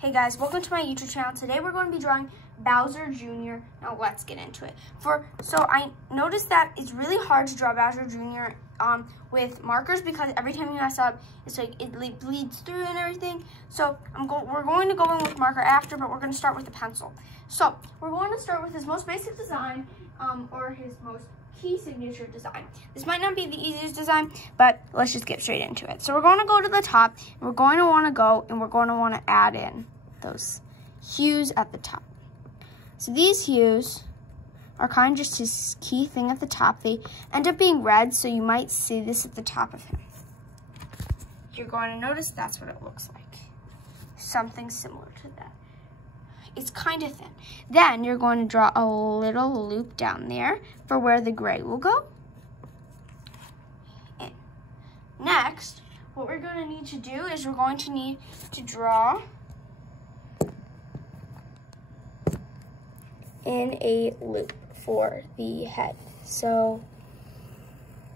Hey guys, welcome to my YouTube channel. Today we're going to be drawing Bowser Jr. Now let's get into it. So I noticed that it's really hard to draw Bowser Jr. With markers because every time you mess up, it's like it bleeds through and everything. So we're going to go in with marker after, but we're going to start with the pencil. So we're going to start with his most basic design, or his most key signature design. This might not be the easiest design, but let's just get straight into it. So we're going to go to the top, and we're going to want to add in those hues at the top. So these hues are kind of just his key thing at the top. They end up being red, so you might see this at the top of him. You're going to notice that's what it looks like. Something similar to that. It's kind of thin. Then you're going to draw a little loop down there for where the gray will go. And next, what we're going to need to do is we're going to need to draw in a loop for the head. So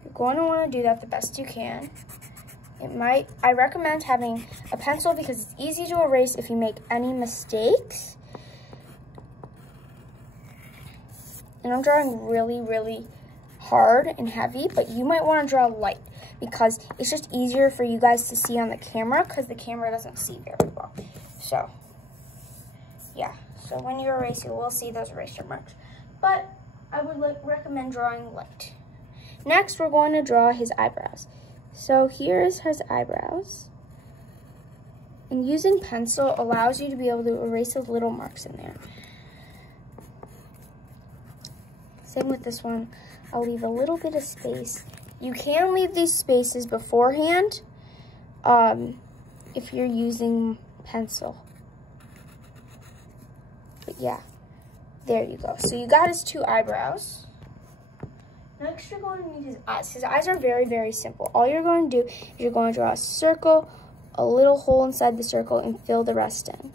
you're going to want to do that the best you can. I recommend having a pencil because it's easy to erase if you make any mistakes. And I'm drawing really, really hard and heavy, but you might want to draw light because it's just easier for you guys to see on the camera because the camera doesn't see very well. So, yeah. So when you erase, you will see those eraser marks. But I would recommend drawing light. Next, we're going to draw his eyebrows. So here's his eyebrows. And using pencil allows you to be able to erase those little marks in there. Same with this one. I'll leave a little bit of space. You can leave these spaces beforehand if you're using pencil. But yeah, there you go. So you got his two eyebrows. Next, you're going to need his eyes. His eyes are very, very simple. All you're going to do is you're going to draw a circle, a little hole inside the circle, and fill the rest in.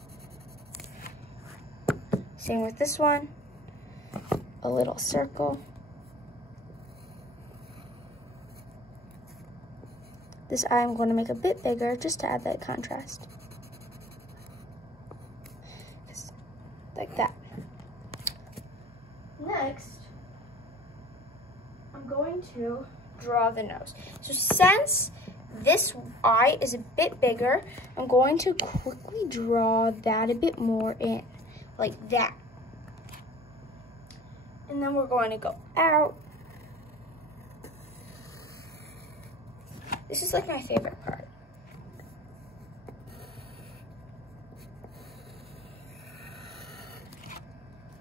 Same with this one. A little circle. This eye I'm going to make a bit bigger just to add that contrast. Like that. Next, I'm going to draw the nose. So since this eye is a bit bigger, I'm going to quickly draw that a bit more in, like that. And then we're going to go out. This is like my favorite part.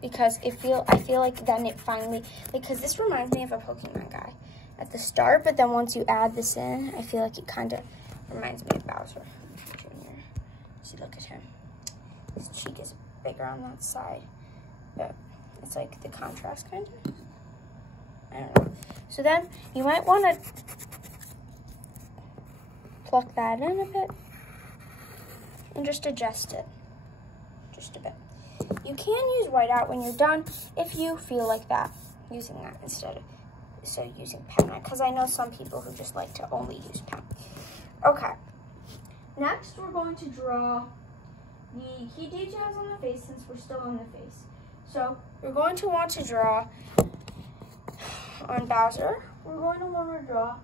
Because I feel like then it finally, because this reminds me of a Pokemon guy at the start, but then once you add this in, I feel like it kind of reminds me of Bowser Jr. See, look at him. His cheek is bigger on that side, but it's like the contrast kind of. I don't know. So then you might want to pluck that in a bit and just adjust it just a bit. You can use whiteout when you're done if you feel like that, using that instead of using pen, because I know some people who just like to only use pen. Okay, next we're going to draw the key details on the face since we're still on the face. So we're going to want to draw on Bowser, we're going to want to draw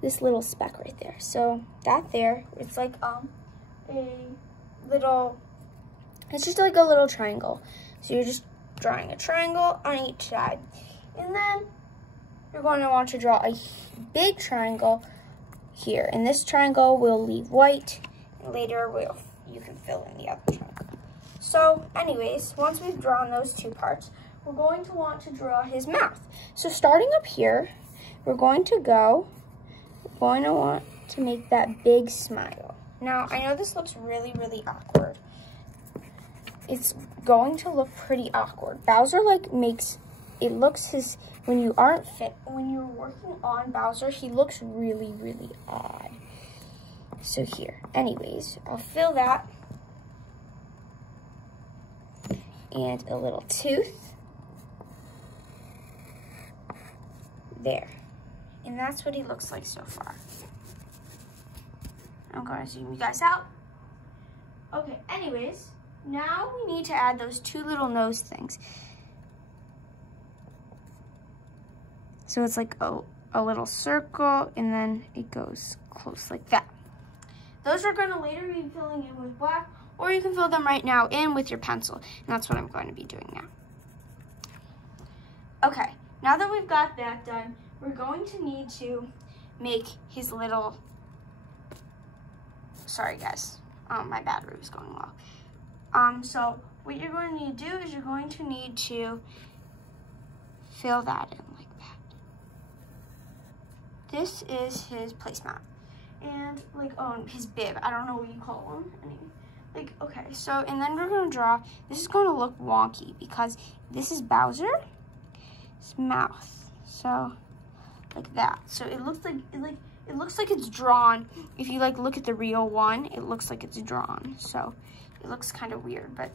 this little speck right there. So that there, it's like it's just like a little triangle. So you're just drawing a triangle on each side. And then you're going to want to draw a big triangle here. And this triangle will leave white, and later you can fill in the other triangle. So anyways, once we've drawn those two parts, we're going to want to draw his mouth. So starting up here, we're going to want to make that big smile. Now, I know this looks really, really awkward. It's going to look pretty awkward. Bowser when you're working on Bowser, he looks really, really odd. So here, anyways, I'll fill that. And a little tooth. There. And that's what he looks like so far. I'm going to zoom you guys out. Okay, anyways, now we need to add those two little nose things. So it's like a little circle, and then it goes close like that. Those we're going to later be filling in with black, or you can fill them right now in with your pencil. And that's what I'm going to be doing now. Okay, now that we've got that done, we're going to need to make his little, sorry guys, my battery was going low. So what you're going to need to do is you're going to need to fill that in like that. This is his placemat. And like, his bib, I don't know what you call him. Like, okay, so, and then we're gonna draw, this is gonna look wonky because this is Bowser's mouth. So, like that. So it looks like, it looks like it's drawn. If you like look at the real one, it looks like it's drawn. So it looks kind of weird, but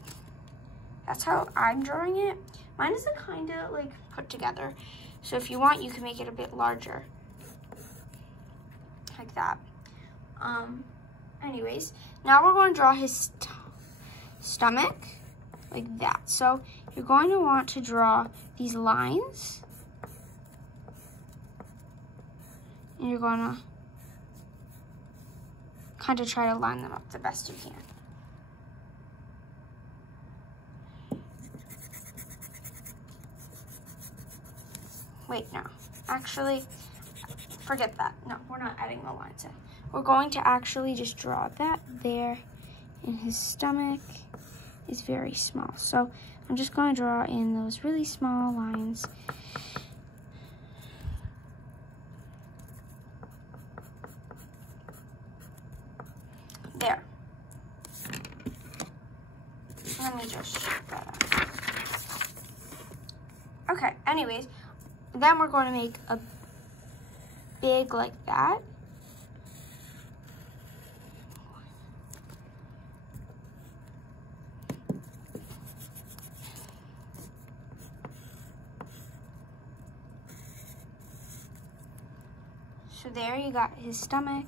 that's how I'm drawing it. Mine is kind of like put together. So if you want, you can make it a bit larger. Like that. Anyways, now we're going to draw his stomach like that. So you're going to want to draw these lines. And you're going to kind of try to line them up the best you can. Wait, no. Actually, forget that. No, we're not adding the lines in. We're going to actually just draw that there, and his stomach is very small. So I'm just going to draw in those really small lines. There. Let me just shape that out. Okay, anyways, then we're going to make a big like that. So there you got his stomach.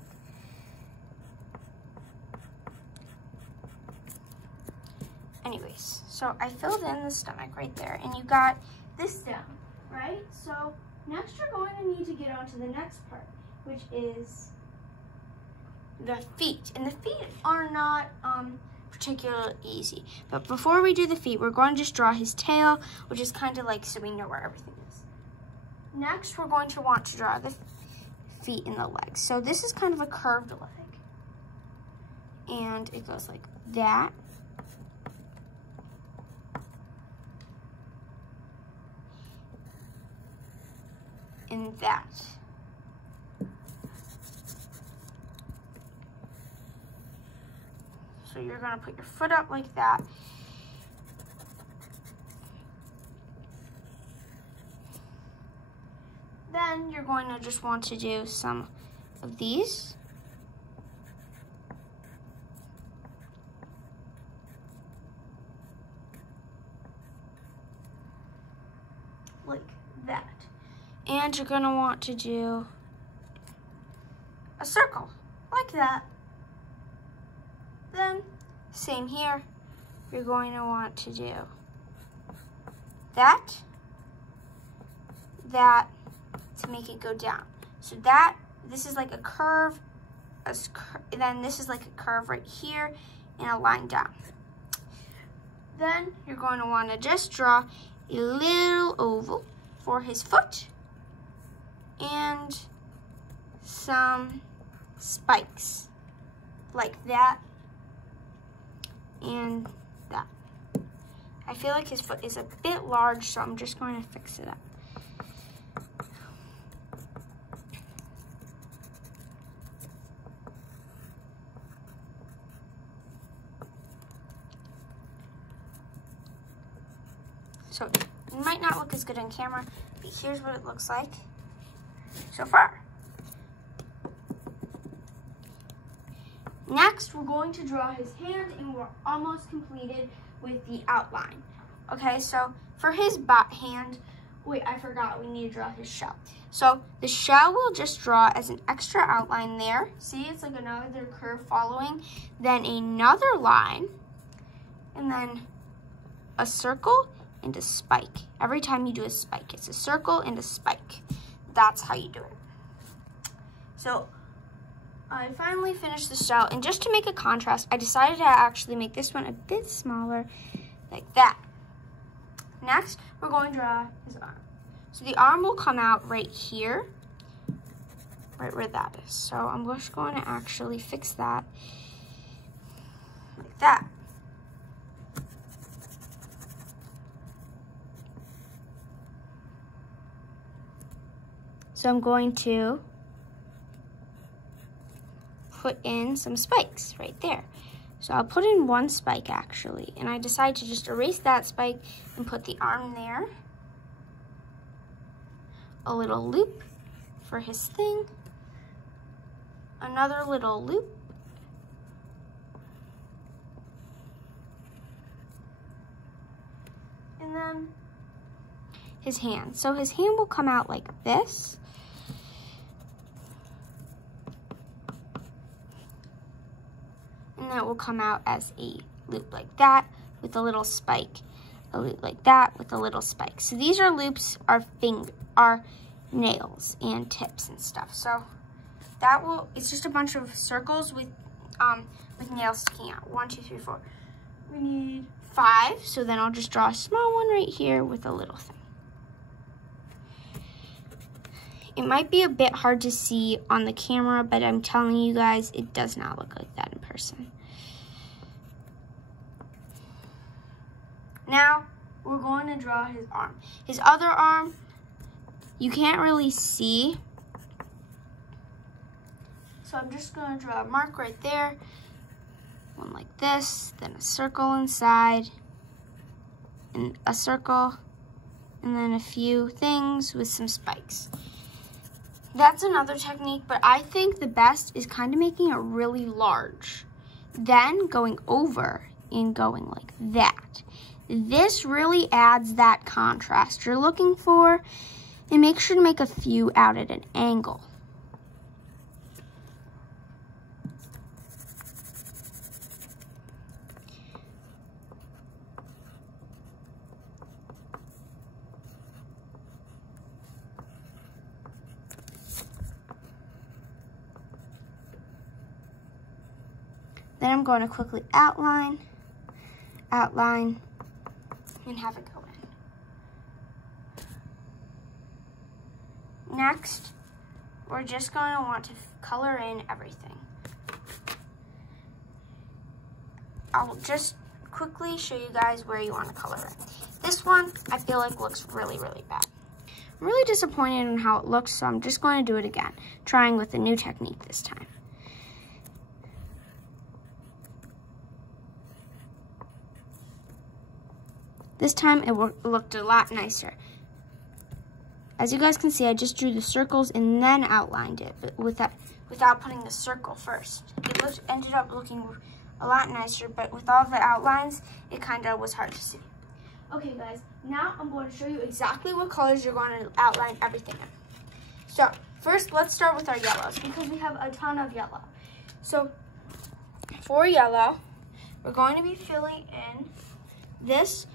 Anyways, so I filled in the stomach right there, and you got this down, right? So next you're going to need to get on to the next part, which is the feet. And the feet are not particularly easy. But before we do the feet, we're going to just draw his tail, which is kind of like so we know where everything is. Next, we're going to want to draw the feet and the legs. So this is kind of a curved leg. And it goes like that. And that. So you're going to put your foot up like that. Then you're going to just want to do some of these. Like that. And you're going to want to do a circle, like that. Then, same here, you're going to want to do that, to make it go down. So that, this is like a curve, then this is like a curve right here, and a line down. Then, you're going to want to just draw a little oval for his foot, and some spikes, like that, and that. I feel like his foot is a bit large, so I'm just going to fix it up. So it might not look as good on camera, but here's what it looks like so far. Next, we're going to draw his hand, and we're almost completed with the outline. Okay, so for his hand, wait, I forgot, we need to draw his shell. So the shell we'll just draw as an extra outline there. See, it's like another curve following, then another line, and then a circle and a spike. Every time you do a spike, it's a circle and a spike. That's how you do it. So I finally finished the shell, and just to make a contrast, I decided to actually make this one a bit smaller, like that. Next, we're going to draw his arm. So the arm will come out right here, right where that is. So I'm just going to actually fix that, like that. So I'm going to put in some spikes right there. So I'll put in one spike actually, and I decide to just erase that spike and put the arm there. A little loop for his thing. Another little loop. And then his hand. So his hand will come out like this. And that will come out as a loop like that with a little spike, a loop like that with a little spike. So these are loops, our nails and tips and stuff. So that will, it's just a bunch of circles with nails sticking out. 1, 2, 3, 4. We need 5, so then I'll just draw a small one right here with a little thing. It might be a bit hard to see on the camera, but I'm telling you guys, it does not look like that in person. Now, we're going to draw his arm. His other arm, you can't really see. So I'm just going to draw a mark right there. One like this, then a circle inside, and a circle, and then a few things with some spikes. That's another technique, but I think the best is kind of making it really large, then going over and going like that. This really adds that contrast you're looking for, and make sure to make a few out at an angle. Then I'm going to quickly outline, and have it go in. Next, we're just going to want to color in everything. I'll just quickly show you guys where you want to color in. This one, I feel like looks really, really bad. I'm really disappointed in how it looks, so I'm just going to do it again, trying with a new technique this time. This time it looked a lot nicer. As you guys can see, I just drew the circles and then outlined it, but without putting the circle first. It ended up looking a lot nicer, but with all the outlines, it kind of was hard to see. Okay guys, now I'm going to show you exactly what colors you're going to outline everything in. So first, let's start with our yellows because we have a ton of yellow. So for yellow, we're going to be filling in this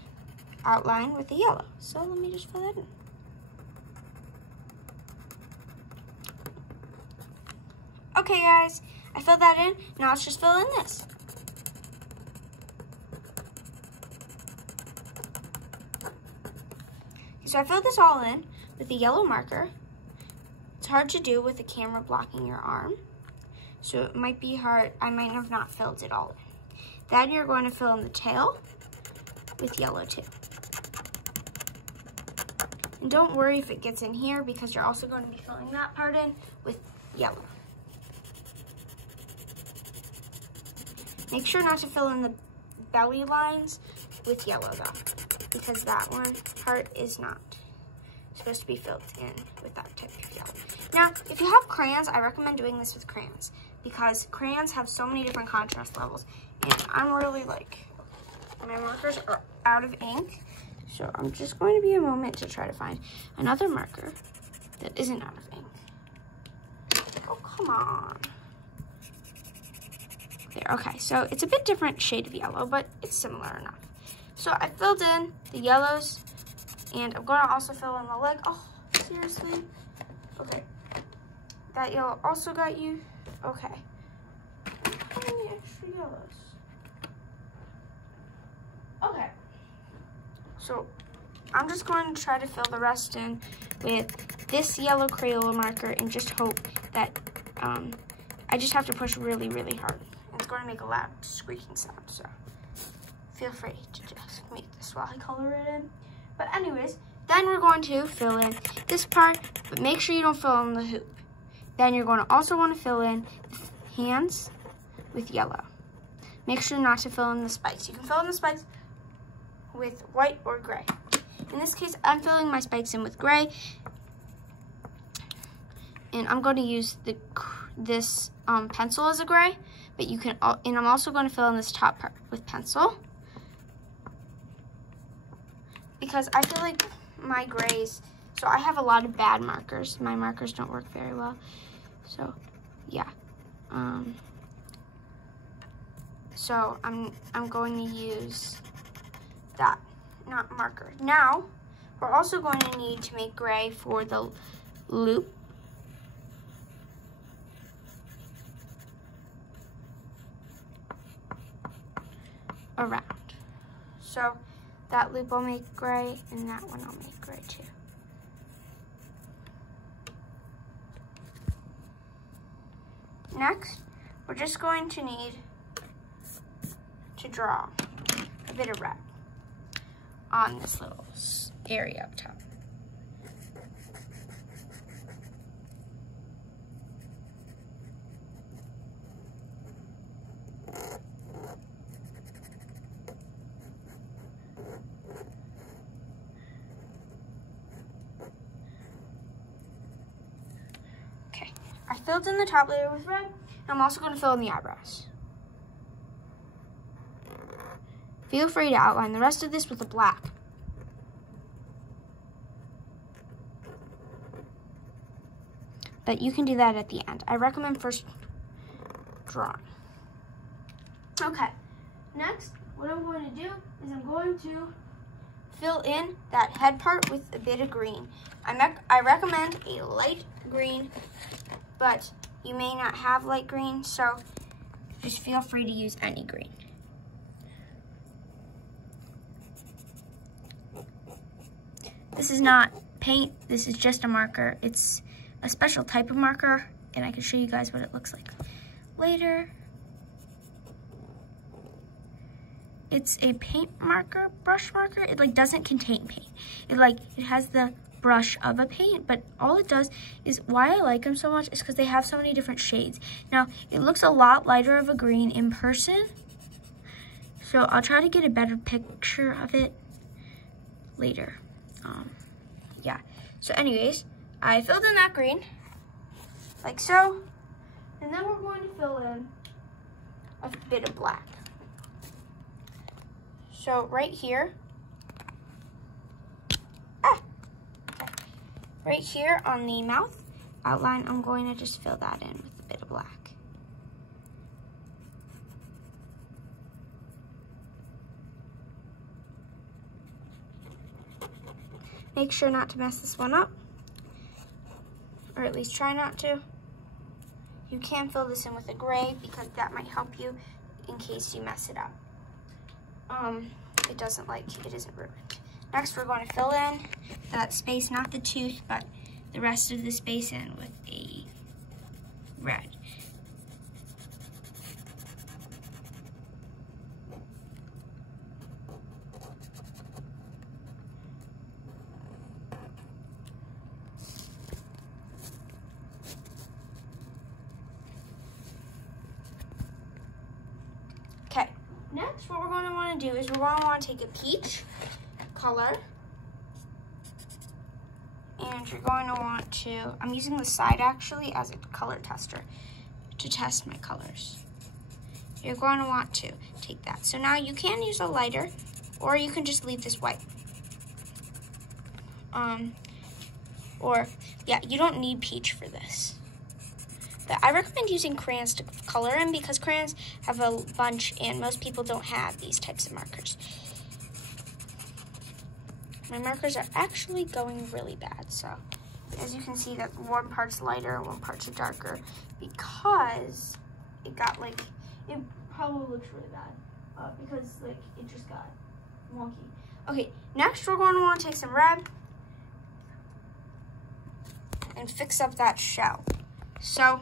outline with the yellow. So let me just fill that in. Okay guys, I filled that in. Now let's just fill in this. So I filled this all in with the yellow marker. It's hard to do with the camera blocking your arm. So it might be hard, I might have not filled it all in. Then you're going to fill in the tail with yellow too. And don't worry if it gets in here because you're also going to be filling that part in with yellow. Make sure not to fill in the belly lines with yellow though, because that one part is not supposed to be filled in with that type of yellow. Now, if you have crayons, I recommend doing this with crayons because crayons have so many different contrast levels. And I'm really like, my markers are out of ink. So I'm just going to be a moment to try to find another marker that isn't out of ink. Oh, come on. There, okay, so it's a bit different shade of yellow, but it's similar enough. So I filled in the yellows, and I'm going to also fill in the leg. Oh, seriously? Okay. That yellow also got you. Okay. How many extra yellows? Okay. So I'm just going to try to fill the rest in with this yellow Crayola marker and just hope that I just have to push really, really hard. And it's going to make a loud squeaking sound, so feel free to just make this while I color it in. But anyways, then we're going to fill in this part, but make sure you don't fill in the hoop. Then you're going to also want to fill in the hands with yellow. Make sure not to fill in the spikes. You can fill in the spikes with white or gray. In this case, I'm filling my spikes in with gray, and I'm going to use this pencil as a gray, but you can, and I'm also going to fill in this top part with pencil, because I feel like my grays, so I have a lot of bad markers. My markers don't work very well, so yeah. So I'm going to use that, not marker. Now, we're also going to need to make gray for the loop. Around. So that loop I'll make gray, and that one I'll make gray too. Next, we're just going to need to draw a bit of red on this little area up top. Okay, I filled in the top layer with red, and I'm also going to fill in the eyebrows. Feel free to outline the rest of this with a black. But you can do that at the end. I recommend first drawing. Okay, next, what I'm going to do is I'm going to fill in that head part with a bit of green. I recommend a light green, but you may not have light green, so just feel free to use any green. This is not paint, this is just a marker. It's a special type of marker, and I can show you guys what it looks like later. It's a paint marker, brush marker. It like doesn't contain paint. It has the brush of a paint, but all it does is, why I like them so much is because they have so many different shades. Now, it looks a lot lighter of a green in person, so I'll try to get a better picture of it later. Yeah, so anyways, I filled in that green, like so, and then we're going to fill in a bit of black. So right here, right here on the mouth outline, I'm going to just fill that in with a bit of black. Make sure not to mess this one up, or at least try not to. You can fill this in with a gray because that might help you in case you mess it up. It isn't ruined. Next, we're going to fill in that space, not the tooth, but the rest of the space in with a red. Okay, next what we're going to want to do is we're going to want to take a peach color, and you're going to want to, I'm using the side actually as a color tester to test my colors. You're going to want to take that. So now you can use a lighter, or you can just leave this white. You don't need peach for this. But I recommend using crayons to color in because crayons have a bunch and most people don't have these types of markers. My markers are actually going really bad, so as you can see that one part's lighter and one part's darker because it got like, it probably looks really bad because like it just got wonky. Okay, next we're going to want to take some red and fix up that shell. So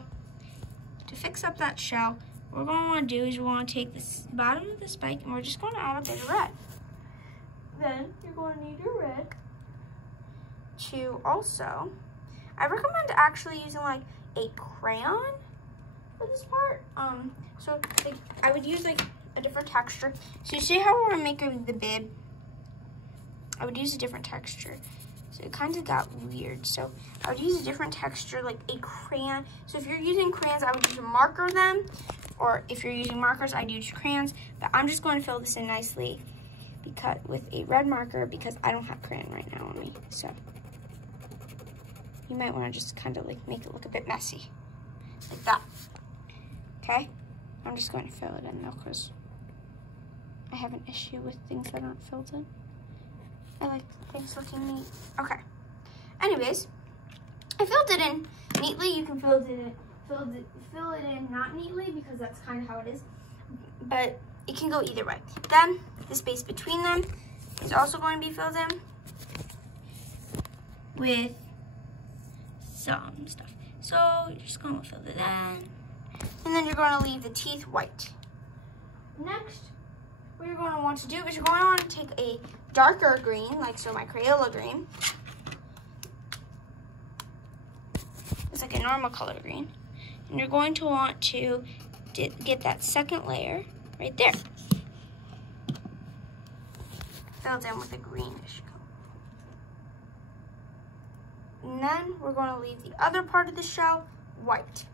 to fix up that shell, what we're going to want to do is we want to take this bottom of the spike and we're just going to add a bit of red. Then you're going to need your red to also, I recommend actually using like a crayon for this part. So like, I would use like a different texture. So you see how we're making the bib? I would use a different texture. So it kind of got weird. So I would use a different texture, like a crayon. So if you're using crayons, I would use a marker them. Or if you're using markers, I'd use crayons. But I'm just going to fill this in nicely because with a red marker because I don't have crayon right now on me. So you might want to just kind of like make it look a bit messy. Like that. Okay? I'm just going to fill it in though because I have an issue with things that aren't filled in. I like things looking neat. Okay. Anyways, I filled it in neatly. You can fill it in not neatly because that's kind of how it is. But it can go either way. Then the space between them is also going to be filled in with some stuff. So you're just going to fill it in. And then you're going to leave the teeth white. Next, what you're going to want to do is you're going to want to take a darker green, like so my Crayola green. It's like a normal color green. And you're going to want to get that second layer right there. Filled in with a greenish color. And then we're going to leave the other part of the shell white.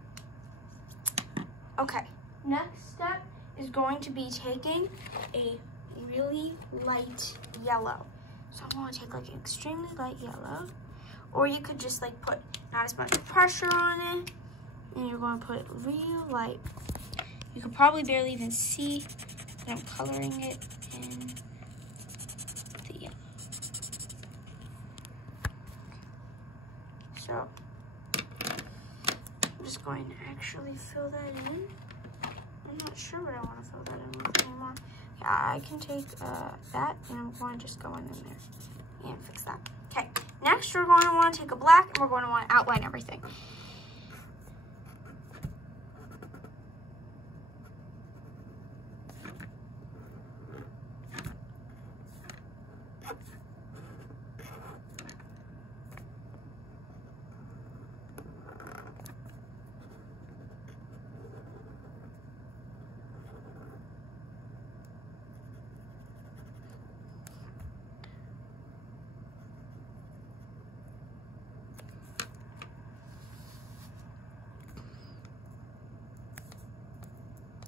Okay, next step is going to be taking a really light yellow. So I'm going to take like an extremely light yellow. Or you could just like put not as much pressure on it. And you're going to put it real light. You could probably barely even see that I'm coloring it in the yellow. So I'm just going to actually fill that in. I'm not sure what I want to fill that in with anymore. Yeah, I can take that and I'm going to just go in there and fix that. Okay, next we're going to want to take a black and we're going to want to outline everything.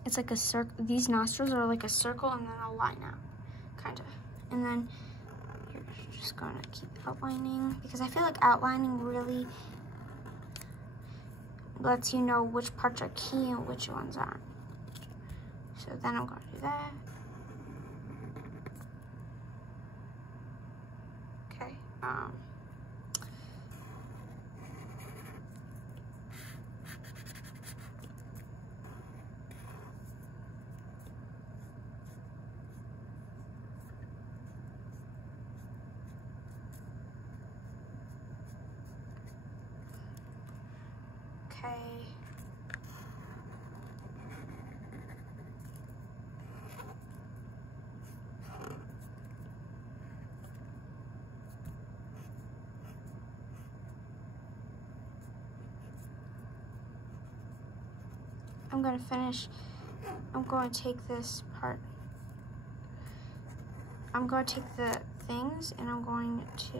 It's like a circle. These nostrils are like a circle and then a line out, kind of. And then you're just gonna keep outlining because I feel like outlining really lets you know which parts are key and which ones aren't. So then I'm gonna do that. Okay. Okay. I'm going to finish. I'm going to take this part. I'm going to take the things and I'm going to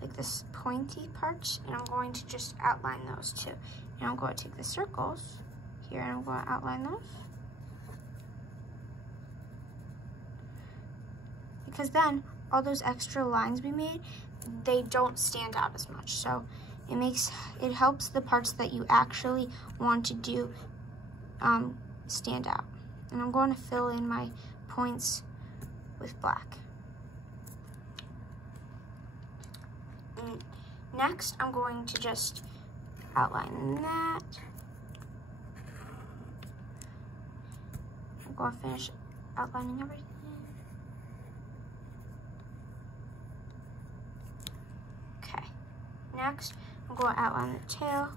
like this pointy parts and I'm going to just outline those too. And I'm going to take the circles here and I'm going to outline those. because then all those extra lines we made, they don't stand out as much. So it helps the parts that you actually want to do stand out. And I'm going to fill in my points with black. And next, I'm going to just outline that. I'm going to finish outlining everything. Okay. Next, I'm going to outline the tail.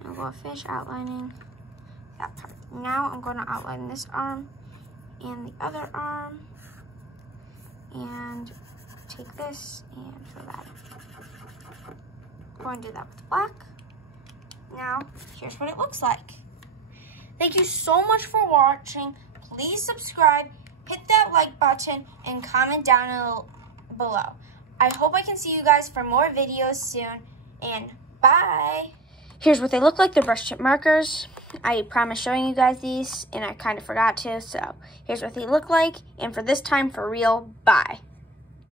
And I'm going to finish outlining that part. Now I'm going to outline this arm and the other arm. And take this and fill that in. I'm going to do that with black. Now, here's what it looks like. Thank you so much for watching. Please subscribe, hit that like button, and comment down below. I hope I can see you guys for more videos soon, and bye! Here's what they look like, the brush tip markers. I promised showing you guys these, and I kind of forgot to, so here's what they look like, and for this time, for real, bye!